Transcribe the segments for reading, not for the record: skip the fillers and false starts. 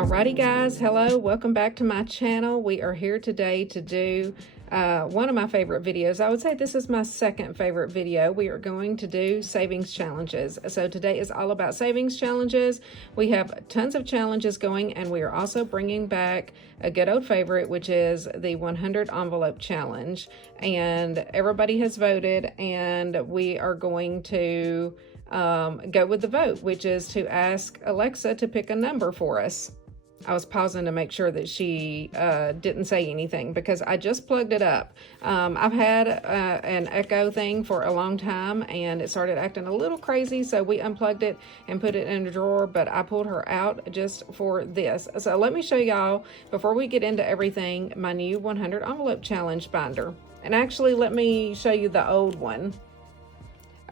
Alrighty guys, hello, welcome back to my channel. We are here today to do one of my favorite videos. I would say this is my second favorite video. We are going to do savings challenges. So today is all about savings challenges. We have tons of challenges going, and we are also bringing back a good old favorite, which is the 100 envelope challenge. And everybody has voted, and we are going to go with the vote, which is to ask Alexa to pick a number for us. I was pausing to make sure that she didn't say anything because I just plugged it up. I've had an Echo thing for a long time, and it started acting a little crazy, so we unplugged it and put it in a drawer, but I pulled her out just for this. So let me show y'all, before we get into everything, my new 100 envelope challenge binder. And actually, let me show you the old one.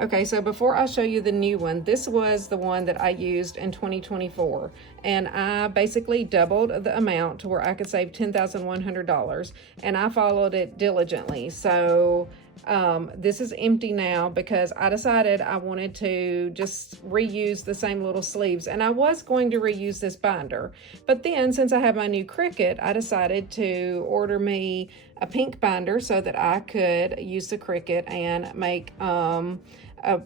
Okay, so before I show you the new one, this was the one that I used in 2024, and I basically doubled the amount to where I could save $10,100, and I followed it diligently. So this is empty now because I decided I wanted to just reuse the same little sleeves, and I was going to reuse this binder, but then since I have my new Cricut, I decided to order me a pink binder so that I could use the Cricut and make a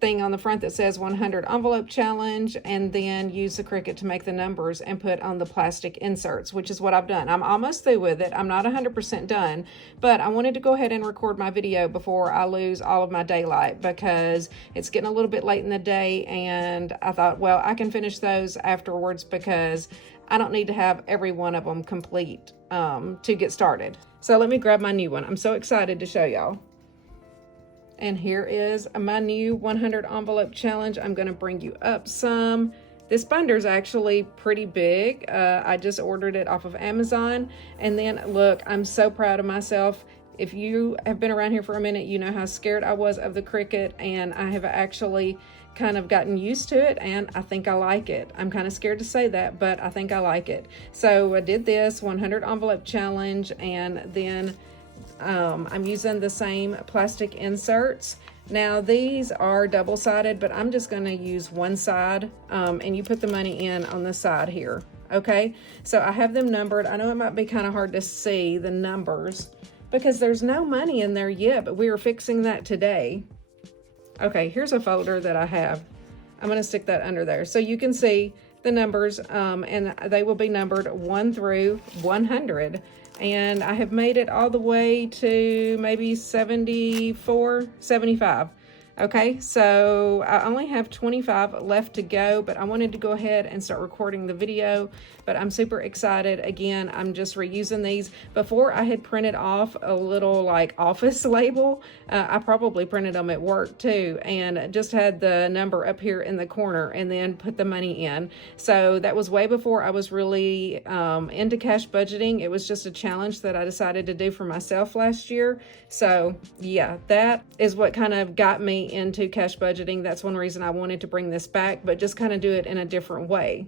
thing on the front that says 100 envelope challenge, and then use the Cricut to make the numbers and put on the plastic inserts, which is what I've done. I'm almost through with it. I'm not 100% done, but I wanted to go ahead and record my video before I lose all of my daylight because it's getting a little bit late in the day, and I thought, well, I can finish those afterwards because I don't need to have every one of them complete to get started. So let me grab my new one. I'm so excited to show y'all. And here is my new 100 envelope challenge. I'm going to bring you up some. This binder is actually pretty big. I just ordered it off of Amazon. And then look, I'm so proud of myself. If you have been around here for a minute, you know how scared I was of the Cricut, and I have actually kind of gotten used to it, and I think I like it. I'm kind of scared to say that, but I think I like it. So I did this 100 envelope challenge, and then I'm using the same plastic inserts. Now these are double-sided, but I'm just going to use one side, and you put the money in on the side here. Okay, so I have them numbered. I know it might be kind of hard to see the numbers because there's no money in there yet, but we are fixing that today. Okay, here's a folder that I have. I'm going to stick that under there so you can see the numbers, and they will be numbered 1 through 100. And I have made it all the way to maybe 74, 75. Okay, so I only have 25 left to go, but I wanted to go ahead and start recording the video, but I'm super excited. Again, I'm just reusing these. Before I had printed off a little like office label. I probably printed them at work too, and just had the number up here in the corner and then put the money in. So that was way before I was really into cash budgeting. It was just a challenge that I decided to do for myself last year. So yeah, that is what kind of got me into cash budgeting. That's one reason I wanted to bring this back, but just kind of do it in a different way.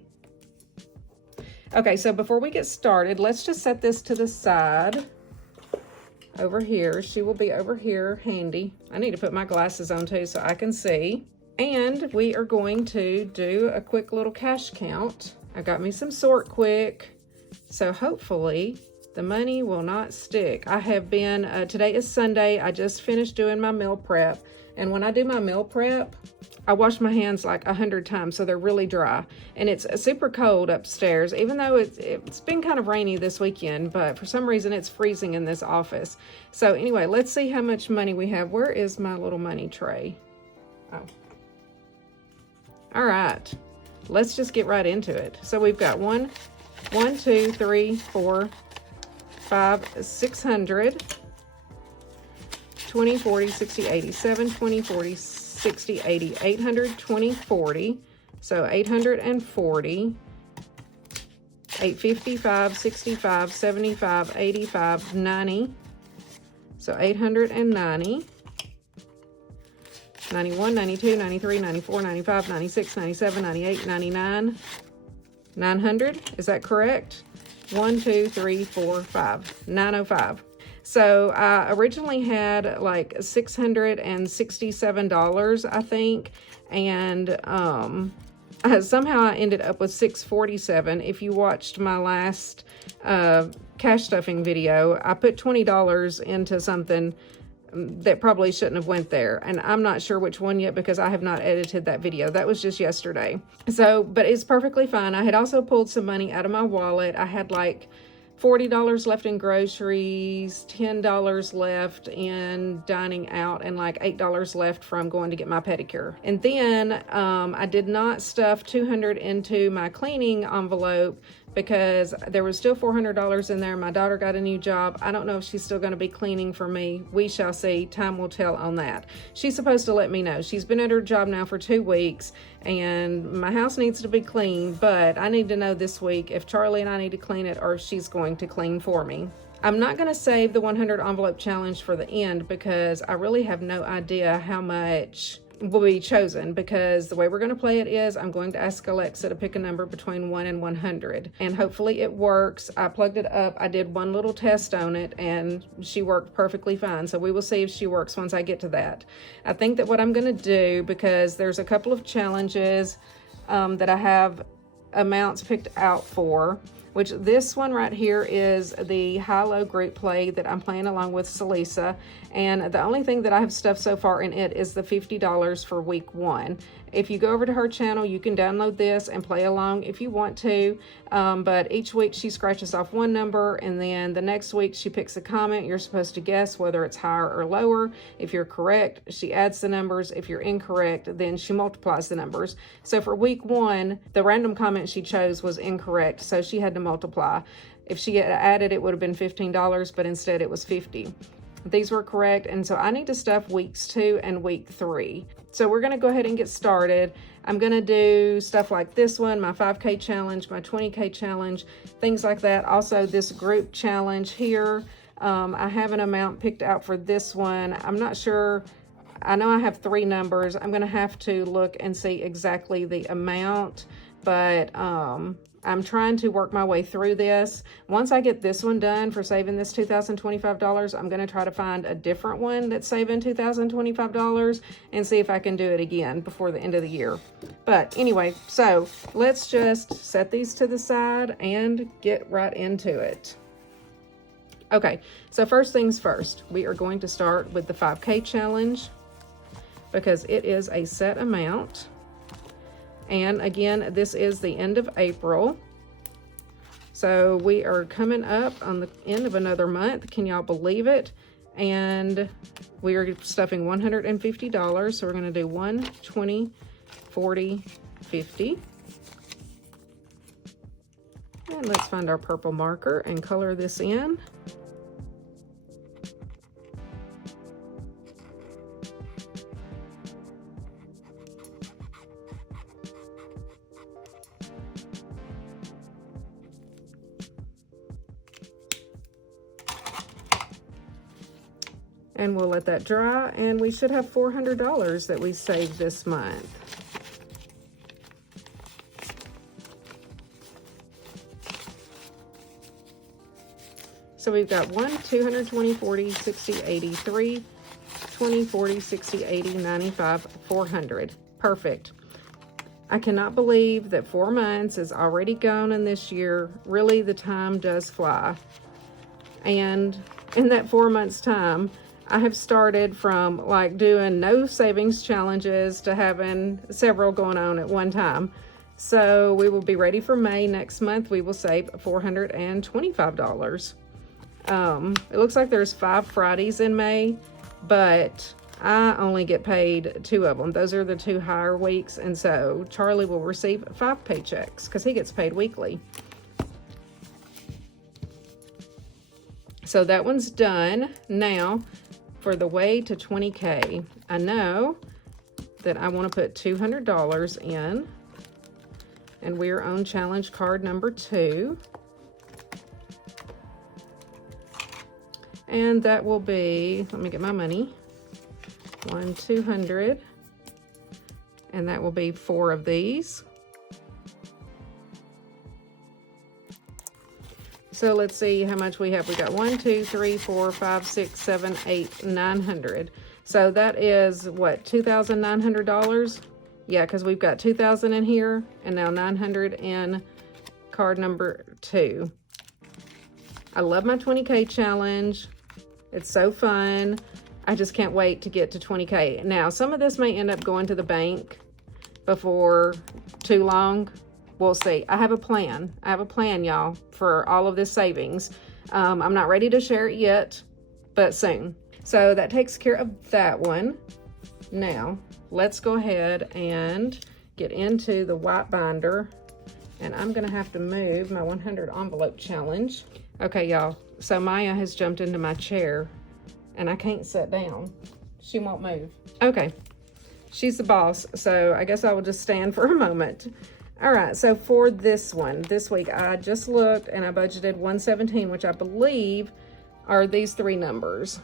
Okay, so before we get started, let's just set this to the side over here. She will be over here handy. I need to put my glasses on too so I can see. And we are going to do a quick little cash count. I got me some Sort Quick, so hopefully the money will not stick. I have been, today is Sunday. I just finished doing my meal prep. And when I do my meal prep, I wash my hands like 100 times so they're really dry. And it's super cold upstairs, even though it's been kind of rainy this weekend, but for some reason it's freezing in this office. So anyway, let's see how much money we have. Where is my little money tray? Oh. All right, let's just get right into it. So we've got 1, 2, 3, 4, 5, 600. 20, 40, 60, 80, 7, 20, 40, 60, 80, 800, 20, 40. So 840, 855, 65, 75, 85, 90. So 890, 91, 92, 93, 94, 95, 96, 97, 98, 99, 900. Is that correct? 1, 2, 3, 4, 5, 905. So I originally had like $667, I think, and somehow I ended up with $6.47. If you watched my last cash stuffing video, I put $20 into something that probably shouldn't have went there, and I'm not sure which one yet because I have not edited that video. That was just yesterday. So, but it's perfectly fine. I had also pulled some money out of my wallet. I had like $40 left in groceries, $10 left in dining out, and like $8 left from going to get my pedicure. And then I did not stuff $200 into my cleaning envelope because there was still $400 in there. My daughter got a new job. I don't know if she's still going to be cleaning for me. We shall see. Time will tell on that. She's supposed to let me know. She's been at her job now for 2 weeks, and my house needs to be clean, but I need to know this week if Charlie and I need to clean it or if she's going to clean for me. I'm not going to save the 100 envelope challenge for the end because I really have no idea how much will be chosen, because the way we're going to play it is I'm going to ask Alexa to pick a number between 1 and 100, and hopefully it works. I plugged it up. I did one little test on it and she worked perfectly fine. So we will see if she works once I get to that. I think that what I'm going to do, because there's a couple of challenges that I have amounts picked out for, which this one right here is the high-low group play that I'm playing along with Celissa. And the only thing that I have stuffed so far in it is the $50 for week 1. If you go over to her channel, you can download this and play along if you want to. But each week she scratches off one number, and then the next week she picks a comment. You're supposed to guess whether it's higher or lower. If you're correct, she adds the numbers. If you're incorrect, then she multiplies the numbers. So for week 1, the random comment she chose was incorrect, so she had to multiply. If she had added, it would have been $15, but instead it was $50. These were correct, and so I need to stuff weeks 2 and week 3. So we're going to go ahead and get started. I'm going to do stuff like this one, my 5K challenge, my 20K challenge, things like that. Also this group challenge here. I have an amount picked out for this one. I'm not sure. I know I have 3 numbers. I'm going to have to look and see exactly the amount, but I'm trying to work my way through this. Once I get this one done for saving this $2,025, I'm going to try to find a different one that's saving $2,025 and see if I can do it again before the end of the year. But anyway, so let's just set these to the side and get right into it. Okay, so first things first, we are going to start with the 5K challenge because it is a set amount. And again, this is the end of April. So we are coming up on the end of another month. Can y'all believe it? And we are stuffing $150. So we're going to do 1, 20, 40, 50. And let's find our purple marker and color this in. And we'll let that dry, and we should have $400 that we saved this month. So we've got 1, 220, 40, 60, 80, 3, 20, 40, 60, 80, 95, 400. Perfect. I cannot believe that 4 months is already gone in this year. Really, the time does fly. And in that 4 months time, I have started from like doing no savings challenges to having several going on at one time. So we will be ready for May. Next month, we will save $425. It looks like there's 5 Fridays in May, but I only get paid 2 of them. Those are the 2 higher weeks. And so Charlie will receive 5 paychecks because he gets paid weekly. So that one's done. Now, for the way to 20K, I know that I want to put $200 in, and we're on challenge card number 2. And that will be, let me get my money, 1, 200, and that will be 4 of these. So let's see how much we have. We got 1, 2, 3, 4, 5, 6, 7, 8, 900. So that is what, $2,900? Yeah, because we've got 2,000 in here and now 900 in card number 2. I love my 20K challenge. It's so fun. I just can't wait to get to 20K. Now, some of this may end up going to the bank before too long. We'll see. I have a plan. I have a plan, y'all, for all of this savings. I'm not ready to share it yet, but soon. So that takes care of that one. Now, let's go ahead and get into the white binder. And I'm gonna have to move my 100 envelope challenge. Okay, y'all, so Maya has jumped into my chair and I can't sit down. She won't move. Okay, she's the boss, so I guess I will just stand for a moment. All right, so for this one, this week, I just looked and I budgeted 117, which I believe are these 3 numbers.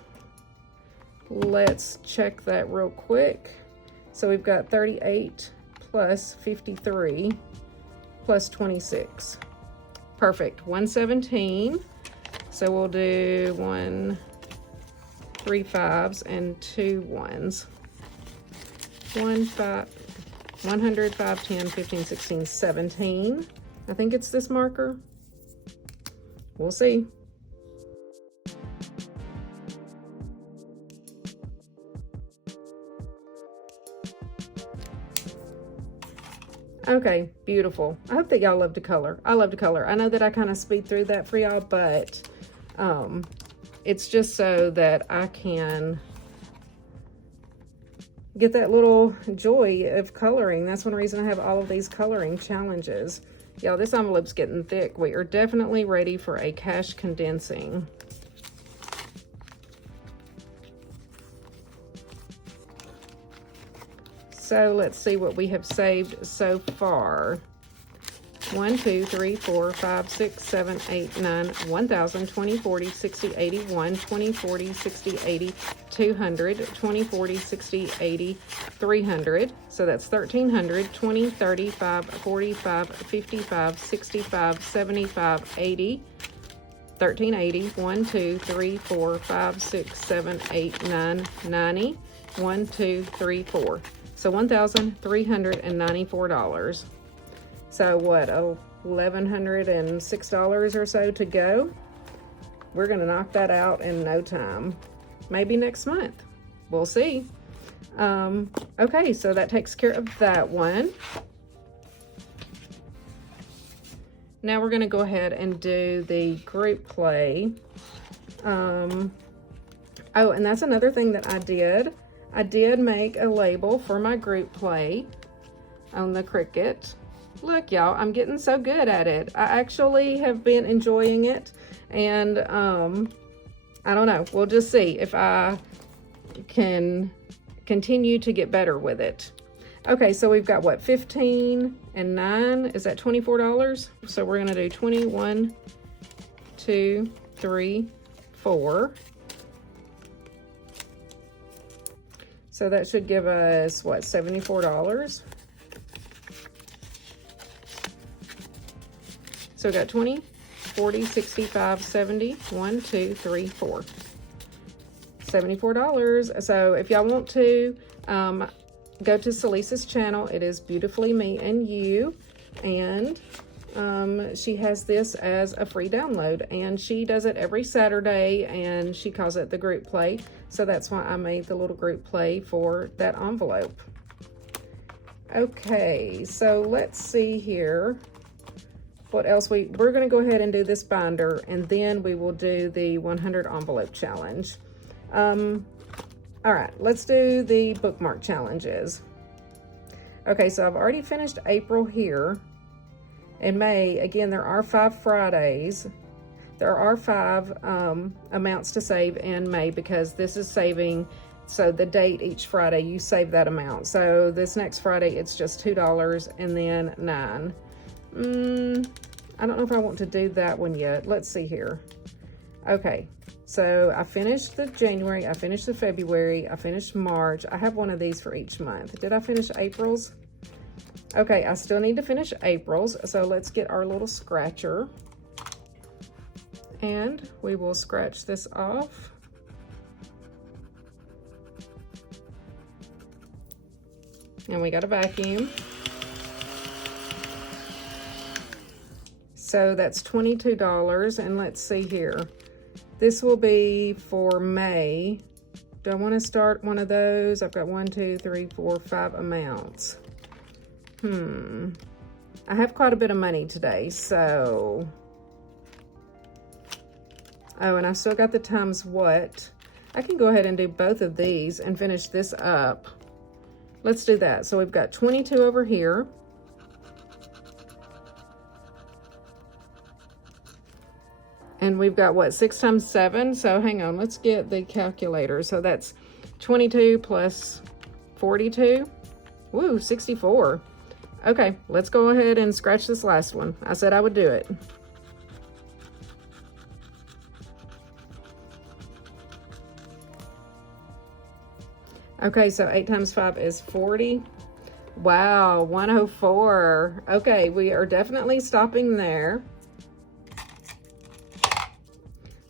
Let's check that real quick. So we've got 38 plus 53 plus 26. Perfect, 117. So we'll do 1, 3 5s and 2 1s. 100, 5, 10, 15, 16, 17. I think it's this marker. We'll see. Okay, beautiful. I hope that y'all love to color. I love to color. I know that I kind of speed through that for y'all, but it's just so that I can get that little joy of coloring. That's one reason I have all of these coloring challenges. Y'all, this envelope's getting thick. We are definitely ready for a cash condensing. So let's see what we have saved so far. 1, 2, 3, 4, 5, 6, 7, 8, 9, 1,000, 20, 40, 60, 80, 1, 20, 40, 60, 80, 200, 20, 40, 60, 80, 300. So that's 1,300, 20, 35, 45, 55, 65, 75, 80, 1,380, 1, 2, 3, 4, 5, 6, 7, 8, 9, 90, 1, 2, 3, 4. So $1,394. So what, $1,106 or so to go? We're gonna knock that out in no time. Maybe next month, we'll see. Okay, so that takes care of that one. Now we're gonna go ahead and do the group play. Oh, and that's another thing that I did. I did make a label for my group play on the Cricut. Look, y'all, I'm getting so good at it. I actually have been enjoying it, and I don't know. We'll just see if I can continue to get better with it. Okay, so we've got what, 15 and 9? Is that $24? So we're gonna do 21, 2, 3, 4. So that should give us, what, $74? So we got 20, 40, 65, 70, 1, 2, 3, 4. $74. So if y'all want to go to Celissa's channel, it is Beautifully Me and You, and she has this as a free download, and she does it every Saturday, and she calls it the group play. So that's why I made the little group play for that envelope. Okay, so let's see here. What else? We're going to go ahead and do this binder, and then we will do the 100 envelope challenge. All right, let's do the bookmark challenges. Okay, so I've already finished April here. In May, again, there are 5 Fridays. There are 5 amounts to save in May, because this is saving, so the date each Friday, you save that amount. So this next Friday, it's just $2 and then 9. I don't know if I want to do that one yet. Let's see here. Okay, so I finished the January, I finished the February, I finished March. I have one of these for each month. Did I finish April's? Okay, I still need to finish April's, so let's get our little scratcher. And we will scratch this off. And we got a vacuum. So that's $22. And let's see here. This will be for May. Do I want to start one of those? I've got 1, 2, 3, 4, 5 amounts. I have quite a bit of money today, so. Oh, and I still got the times what. I can go ahead and do both of these and finish this up. Let's do that. So we've got 22 over here. And we've got what, 6 times 7? So hang on, let's get the calculator. So that's 22 plus 42. Woo, 64. Okay, let's go ahead and scratch this last one. I said I would do it. Okay, so 8 times 5 is 40. Wow, 104. Okay, we are definitely stopping there.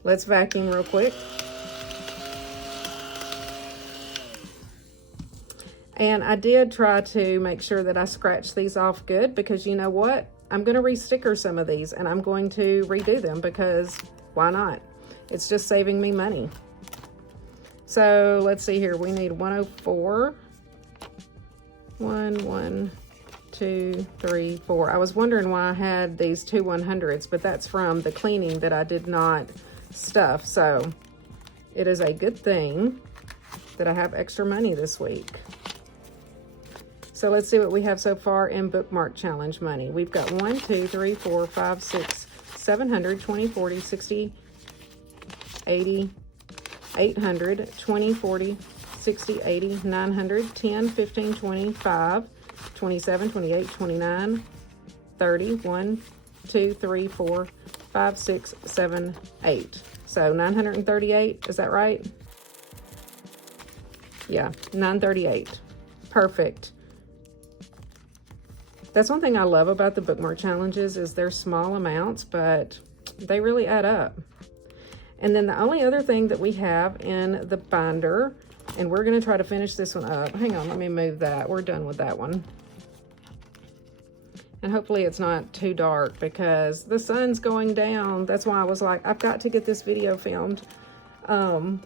Let's vacuum real quick. And I did try to make sure that I scratch these off good, because you know what? I'm going to re-sticker some of these and I'm going to redo them, because why not? It's just saving me money. So let's see here. We need 104. 1, 2, 3, 4. I was wondering why I had these 2 100s, but that's from the cleaning that I did not stuff. So it is a good thing that I have extra money this week. So let's see what we have so far in bookmark challenge money. We've got 1, 2, 3, 4, 5, 6, 700, 20, 40, 60, 80, 800, 20, 40, 60, 80, 900, 10, 15, 25, 27, 28, 29, 30, 1, 2, 3, 4, 5, 6, 7, 8. So 938, is that right? Yeah, 938. Perfect. That's one thing I love about the bookmark challenges, is they're small amounts, but they really add up. And then the only other thing that we have in the binder, and we're going to try to finish this one up. Hang on, let me move that. We're done with that one. And hopefully it's not too dark, because the sun's going down. That's why I was like, I've got to get this video filmed. We're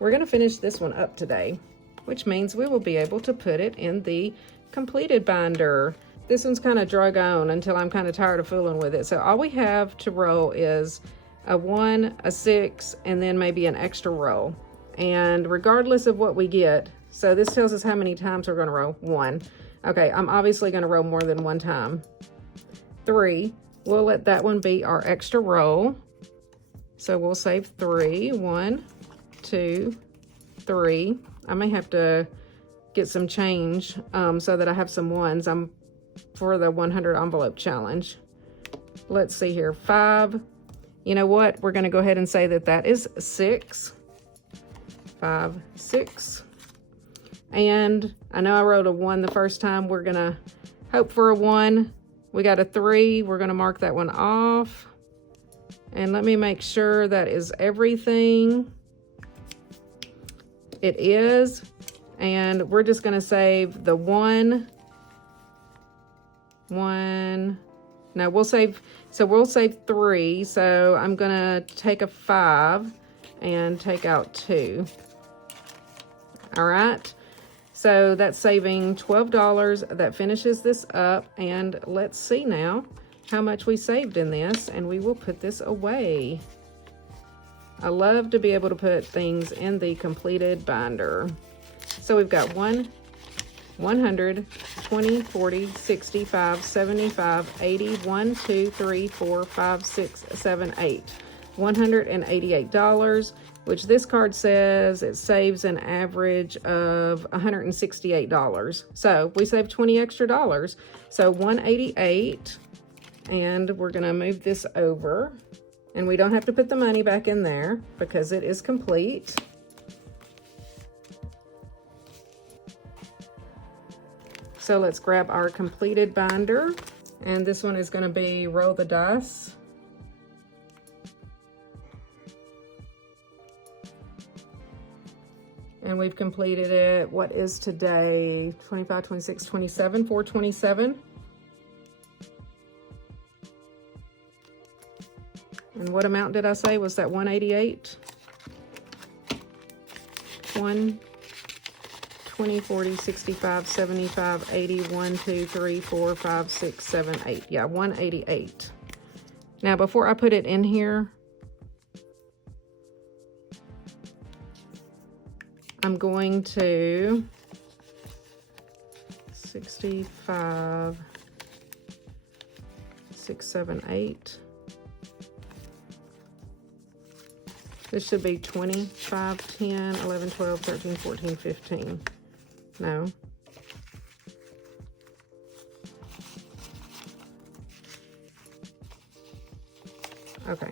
going to finish this one up today, which means we will be able to put it in the completed binder. This one's kind of drug on until I'm kind of tired of fooling with it. So all we have to roll is a 1, a 6, and then maybe an extra roll. And regardless of what we get, so this tells us how many times we're going to roll. 1. Okay, I'm obviously going to roll more than 1 time. 3, we'll let that one be our extra roll. So we'll save 3. 1, 2, 3. I may have to get some change so that I have some ones. I'm for the 100 envelope challenge. Let's see here. 5. You know what? We're going to go ahead and say that that is 6. 5, 6. And I know I wrote a 1 the first time. We're going to hope for a 1. We got a 3. We're going to mark that one off. And let me make sure that is everything. It is. And we're just going to save the 1. No, we'll save 3. So I'm going to take a 5 and take out 2. All right. So that's saving $12. That finishes this up. And let's see now how much we saved in this. And we will put this away. I love to be able to put things in the completed binder. So we've got 1, 100, 20, 40, 65, 75, 80, 1, 2, 3, 4, 5, 6, 7, 8. $188, which this card says it saves an average of $168. So we saved 20 extra dollars. So 188, and we're gonna move this over. And we don't have to put the money back in there because it is complete. So let's grab our completed binder. And this one is going to be roll the dice. And we've completed it. What is today? 25, 26, 27, 427. And what amount did I say? Was that 188? 1, 20, 40, 65, 75, 80, 1, 2, 3, 4, 5, 6, 7, 8. Yeah, 188. Now, before I put it in here, I'm going to 65, 6, 7, 8. This should be 20, 5, 10, 11, 12, 13, 14, 15. No. Okay.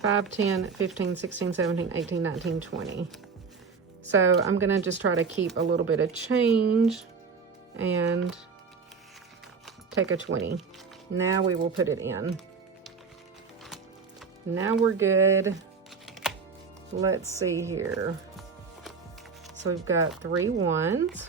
5, 10, 15, 16, 17, 18, 19, 20. So I'm going to just try to keep a little bit of change and take a 20. Now we will put it in. Now we're good. Let's see here. So we've got 3 ones.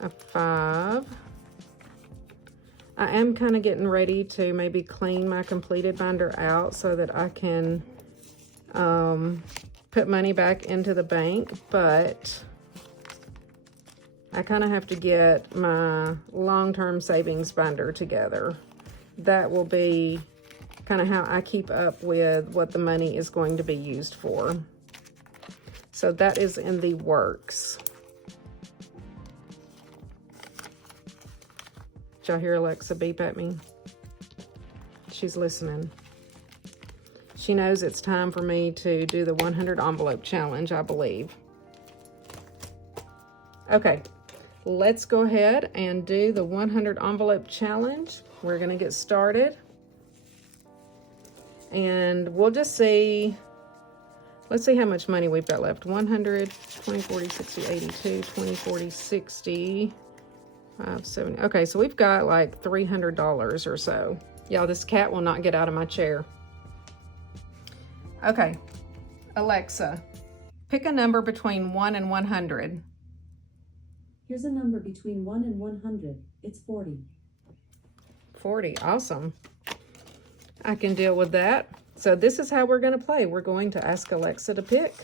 A 5. I am kind of getting ready to maybe clean my completed binder out so that I can put money back into the bank, but I kind of have to get my long-term savings binder together. That will be kind of how I keep up with what the money is going to be used for. So that is in the works. Did y'all hear Alexa beep at me? She's listening. She knows it's time for me to do the 100 envelope challenge, I believe. Okay, let's go ahead and do the 100 envelope challenge. We're gonna get started. And we'll just see, let's see how much money we've got left. 100, 20, 40, 60, 82, 20, 40, 60, 5, 70. Okay, so we've got like $300 or so. Y'all, this cat will not get out of my chair. Okay, Alexa, pick a number between 1 and 100. Here's a number between 1 and 100. It's 40. 40, awesome. I can deal with that. So this is how we're going to play. We're going to ask Alexa to pick,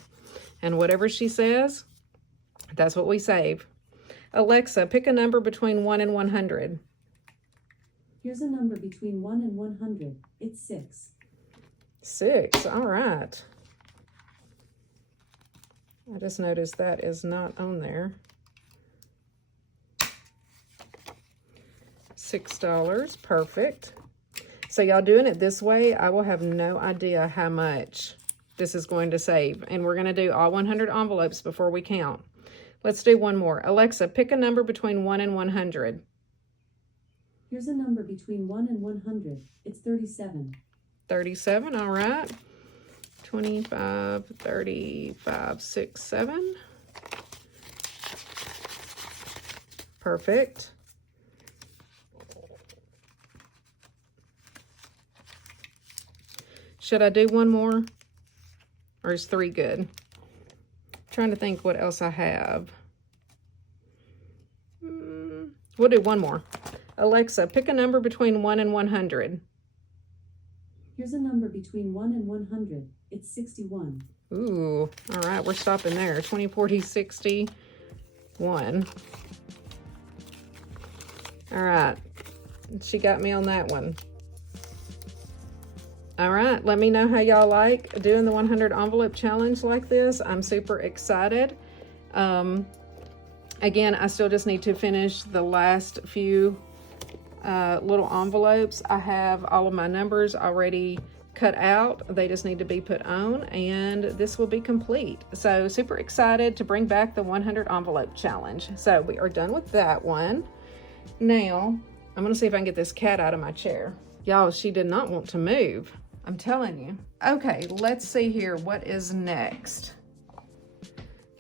and whatever she says, that's what we save. Alexa, pick a number between 1 and 100. Here's a number between 1 and 100. It's 6. 6, all right. I just noticed that is not on there. $6, perfect. So y'all doing it this way, I will have no idea how much this is going to save. And we're gonna do all 100 envelopes before we count. Let's do one more. Alexa, pick a number between 1 and 100. Here's a number between 1 and 100. It's 37. 37, all right. 25, 35, 6, 7. Perfect. Should I do one more? Or is 3 good? I'm trying to think what else I have. We'll do one more. Alexa, pick a number between 1 and 100. Here's a number between 1 and 100. It's 61. Ooh, all right, we're stopping there. 20, 40, 60, 1. All right, she got me on that one. All right, let me know how y'all like doing the 100 envelope challenge like this. I'm super excited. Again, I still just need to finish the last few little envelopes. I have all of my numbers already cut out. They just need to be put on, and this will be complete. So super excited to bring back the 100 envelope challenge. So we are done with that one. Now, I'm gonna see if I can get this cat out of my chair. Y'all, she did not want to move. I'm telling you. Okay, let's see here. What is next?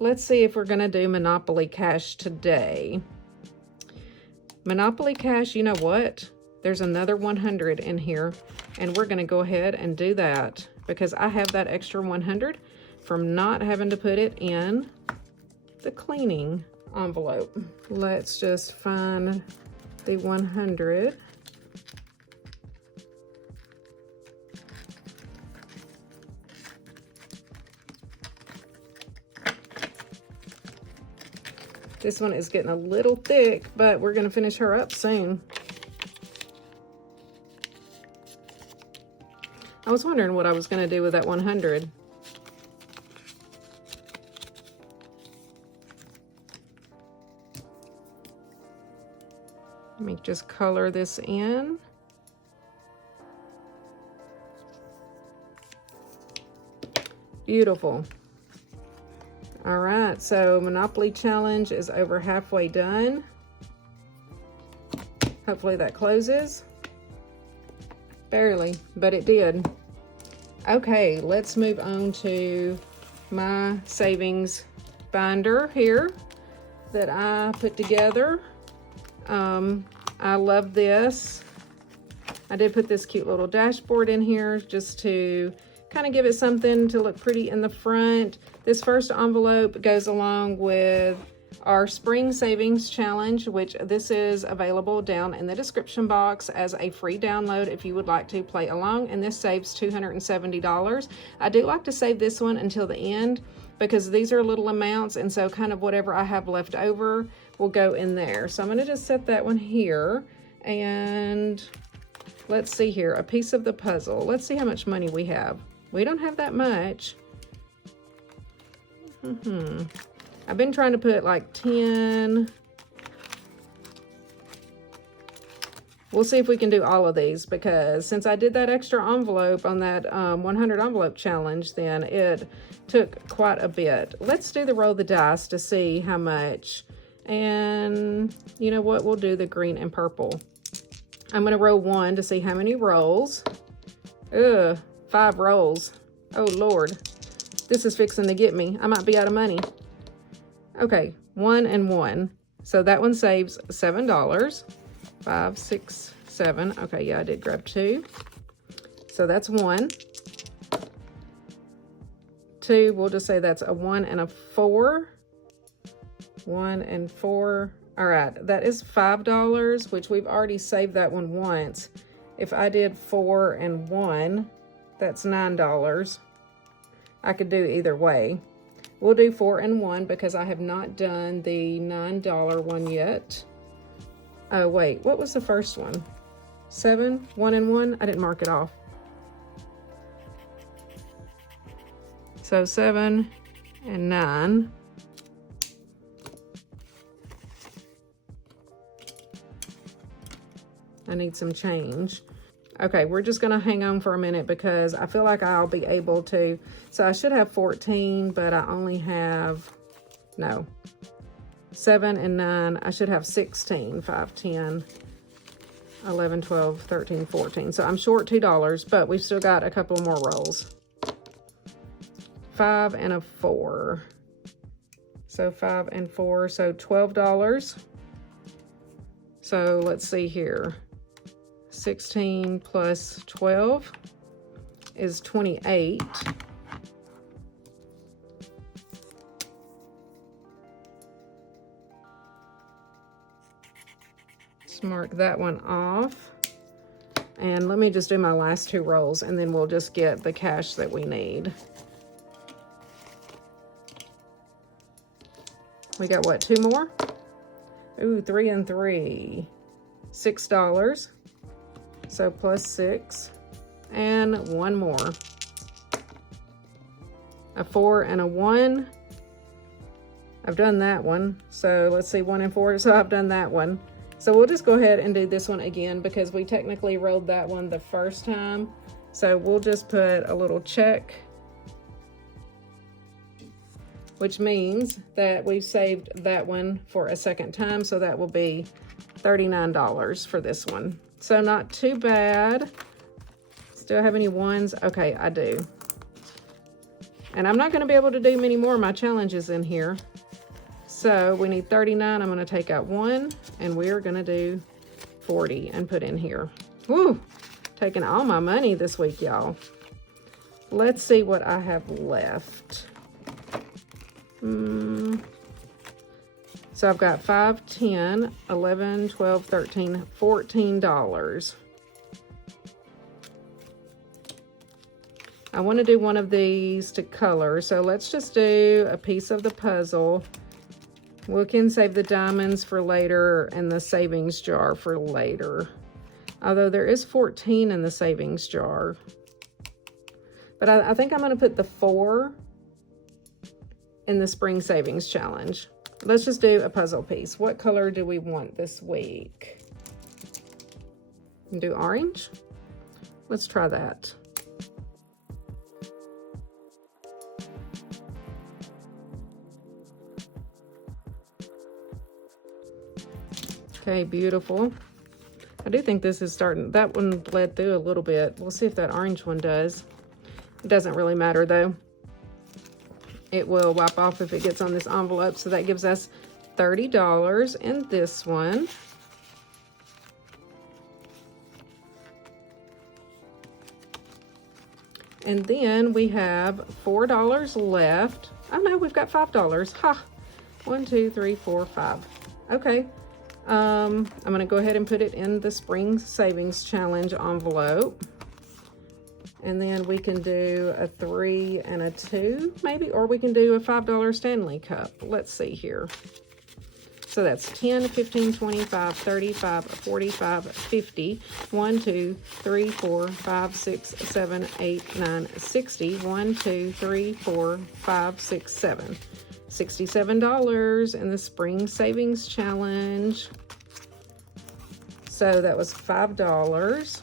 Let's see if we're gonna do Monopoly Cash today. Monopoly Cash, you know what? There's another 100 in here, and we're gonna go ahead and do that because I have that extra 100 from not having to put it in the cleaning envelope. Let's just find the 100. This one is getting a little thick, but we're gonna finish her up soon. I was wondering what I was gonna do with that 100. Let me just color this in. Beautiful. All right, so Monopoly Challenge is over halfway done. Hopefully that closes. Barely, but it did. Okay, let's move on to my savings binder here that I put together. I love this. I did put this cute little dashboard in here just to kind of give it something to look pretty in the front. This first envelope goes along with our Spring Savings Challenge, which this is available down in the description box as a free download if you would like to play along, and this saves $270. I do like to save this one until the end because these are little amounts, and so kind of whatever I have left over will go in there. So I'm going to just set that one here, and let's see here, a piece of the puzzle. Let's see how much money we have. We don't have that much. I've been trying to put like 10. We'll see if we can do all of these, because since I did that extra envelope on that 100 envelope challenge, then it took quite a bit. Let's do the roll the dice to see how much. And you know what? We'll do the green and purple. I'm going to roll 1 to see how many rolls. Ugh, 5 rolls. Oh, Lord. This is fixing to get me. I might be out of money. Okay, 1 and 1. So that one saves $7. 5, 6, 7. Okay, yeah, I did grab 2. So that's 1. 2, we'll just say that's a 1 and a 4. 1 and 4. All right, that is $5, which we've already saved that one once. If I did 4 and 1, that's $9. I could do either way. We'll do 4 and 1 because I have not done the $9 one yet. Oh, wait, what was the first one? 7, 1 and 1? I didn't mark it off. So 7 and 9. I need some change. Okay, we're just gonna hang on for a minute because I feel like I'll be able to. So I should have 14, but I only have, no, 7 and 9. I should have 16, 5, 10, 11, 12, 13, 14. So I'm short $2, but we've still got a couple more rolls. 5 and a 4. So 5 and 4, so $12. So let's see here. 16 plus 12 is 28. Let's mark that one off. And let me just do my last 2 rolls, and then we'll just get the cash that we need. We got what, 2 more? Ooh, 3 and 3. $6. So plus 6. And 1 more. A 4 and a 1. I've done that one. So let's see, 1 and 4. So I've done that one. So we'll just go ahead and do this one again because we technically rolled that one the first time. So we'll just put a little check, which means that we've saved that one for a second time. So that will be $39 for this one. So not too bad. Still have any 1s? Okay, I do. And I'm not going to be able to do many more of my challenges in here. So we need 39. I'm going to take out 1, and we're going to do 40 and put in here. Woo! Taking all my money this week, y'all. Let's see what I have left. So I've got 5, 10, 11, 12, 13, $14. I want to do one of these to color, so let's just do a piece of the puzzle. We can save the diamonds for later and the savings jar for later. Although there is 14 in the savings jar. But I think I'm going to put the 4 in the spring savings challenge. Let's just do a puzzle piece. What color do we want this week? Do orange? Let's try that. Okay, beautiful. I do think this is starting, that one bled through a little bit. We'll see if that orange one does. It doesn't really matter though. It will wipe off if it gets on this envelope. So that gives us $30 in this one. And then we have $4 left. Oh no, we've got $5. Ha! 1, 2, 3, 4, 5. Okay. I'm going to go ahead and put it in the Spring Savings Challenge envelope. And then we can do a 3 and a 2, maybe, or we can do a $5 Stanley Cup. Let's see here. So that's 10, 15, 25, 35, 45, 50, 1, 2, 3, 4, 5, 6, 7, 8, 9, 60, 1, 2, 3, 4, 5, 6, 7. $67 in the Spring Savings Challenge. So that was $5.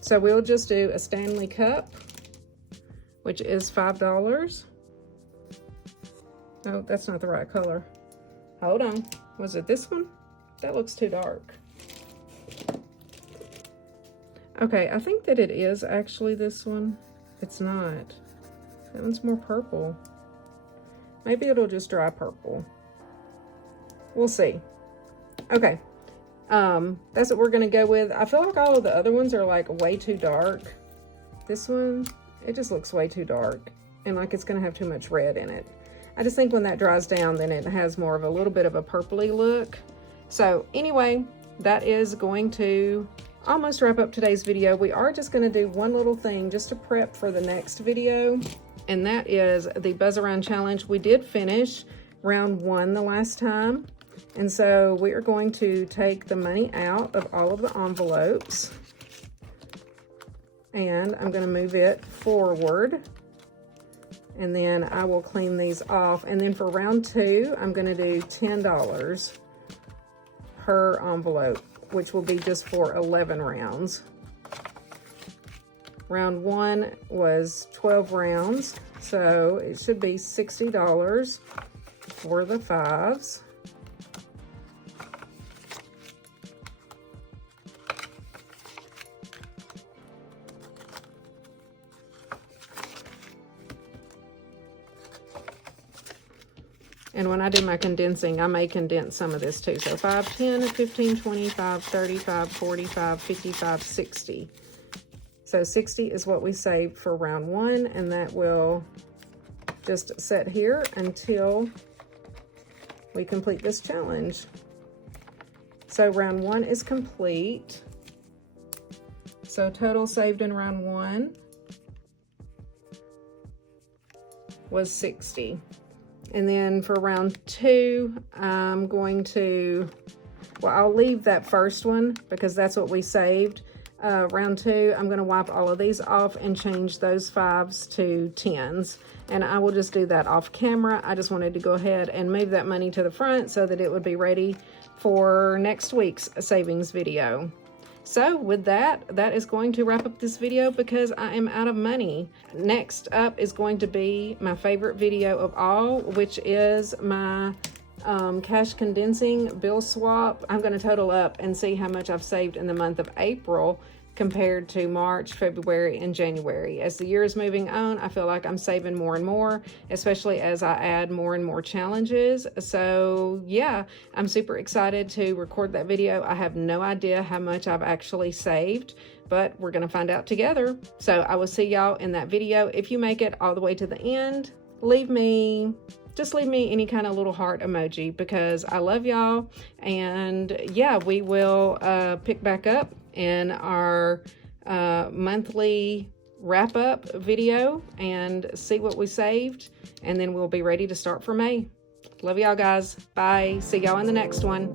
So we'll just do a Stanley Cup, which is $5. Oh, that's not the right color. Hold on. Was it this one? That looks too dark. Okay, I think that it is actually this one. It's not. That one's more purple. Maybe it'll just dry purple. We'll see. Okay. That's what we're gonna go with. I feel like all of the other ones are like way too dark. This one, it just looks way too dark and like it's gonna have too much red in it. I just think when that dries down, then it has more of a little bit of a purpley look. So anyway, that is going to almost wrap up today's video. We are just gonna do one little thing just to prep for the next video, and that is the Buzz Around Challenge. We did finish round 1 the last time. And so we are going to take the money out of all of the envelopes, and I'm going to move it forward, and then I will clean these off. And then for round 2, I'm going to do $10 per envelope, which will be just for 11 rounds. Round 1 was 12 rounds, so it should be $60 for the 5s. And when I do my condensing, I may condense some of this too. So 5, 10, 15, 25, 35, 45, 55, 60. So 60 is what we saved for round 1, and that will just sit here until we complete this challenge. So round 1 is complete. So total saved in round 1 was 60. And then for round 2, I'm going to, well, I'll leave that first one because that's what we saved. Round 2, I'm going to wipe all of these off and change those 5s to 10s. And I will just do that off camera. I just wanted to go ahead and move that money to the front so that it would be ready for next week's savings video. So with that, that is going to wrap up this video because I am out of money. Next up is going to be my favorite video of all, which is my cash condensing bill swap. I'm going to total up and see how much I've saved in the month of April compared to March, February, and January. As the year is moving on, I feel like I'm saving more and more, especially as I add more and more challenges. So yeah, I'm super excited to record that video. I have no idea how much I've actually saved, but we're gonna find out together. So I will see y'all in that video. If you make it all the way to the end, just leave me any kind of little heart emoji, because I love y'all. And yeah, we will pick back up in our monthly wrap-up video and see what we saved, and then we'll be ready to start for May. Love y'all guys. Bye. See y'all in the next one.